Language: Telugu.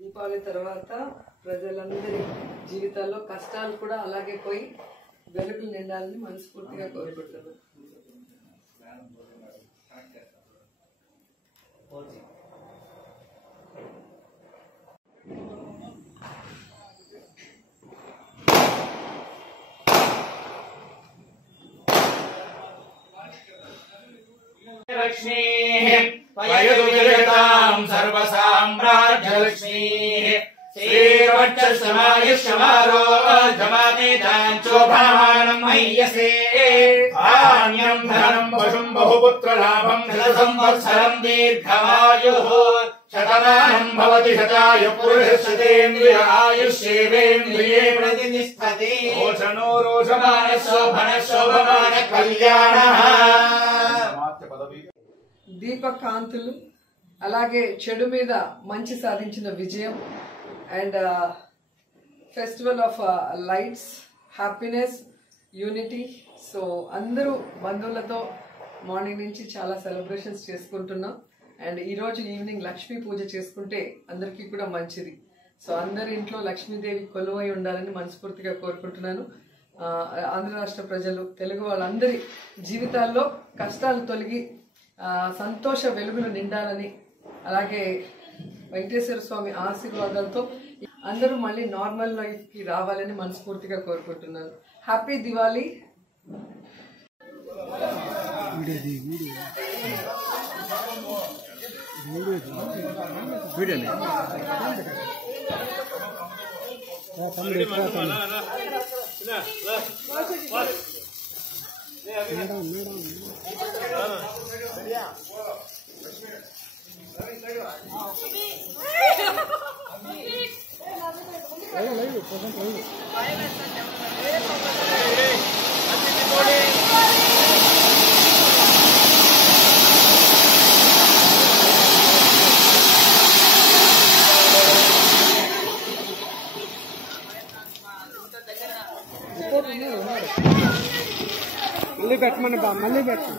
దీపావళి తర్వాత ప్రజలందరి జీవితాల్లో కష్టాలు కూడా అలాగే పోయి వెలుగులు నిండాలని మనస్ఫూర్తిగా కోరుకుంటున్నాను. लक्ष्मी वयदुजयतां सर्वसाम्राज्यलक्ष्मी श्रीवक्षसमायुष्यमारोग्यमानेताञ्चोभामानं मह्यसे धान्यं धनं वशुं बहुपुत्रलाभं शतसंवत्सरं दीर्घमायुः शतमानं भवति शताय पुरुषस्यतेन्द्रिय आयुष्येवेन्द्रिये प्रतिष्ठते रोषणो रोषमानः शोभनः शोभमानः कल्याणः. దీపకాంతులు అలాగే చెడు మీద మంచి సాధించిన విజయం and festival of lights, happiness, unity. So అందరూ బంధువులతో మార్నింగ్ నుంచి చాలా సెలబ్రేషన్స్ చేసుకుంటున్నాం. అండ్ ఈరోజు ఈవినింగ్ లక్ష్మీ పూజ చేసుకుంటే అందరికీ కూడా మంచిది. సో అందరి ఇంట్లో లక్ష్మీదేవి కొలువై ఉండాలని మనస్ఫూర్తిగా కోరుకుంటున్నాను. ఆంధ్ర రాష్ట్ర ప్రజలు, తెలుగు వాళ్ళందరి జీవితాల్లో కష్టాలు తొలగి సంతోష వెలుగులు నిండాలని, అలాగే వెంకటేశ్వర స్వామి ఆశీర్వాదాలతో అందరూ మళ్ళీ నార్మల్ లైఫ్ కి రావాలని మనస్ఫూర్తిగా కోరుకుంటున్నాను. హ్యాపీ దివాళీ. మళ్ళీ పెట్టమని మళ్ళీ పెట్టు.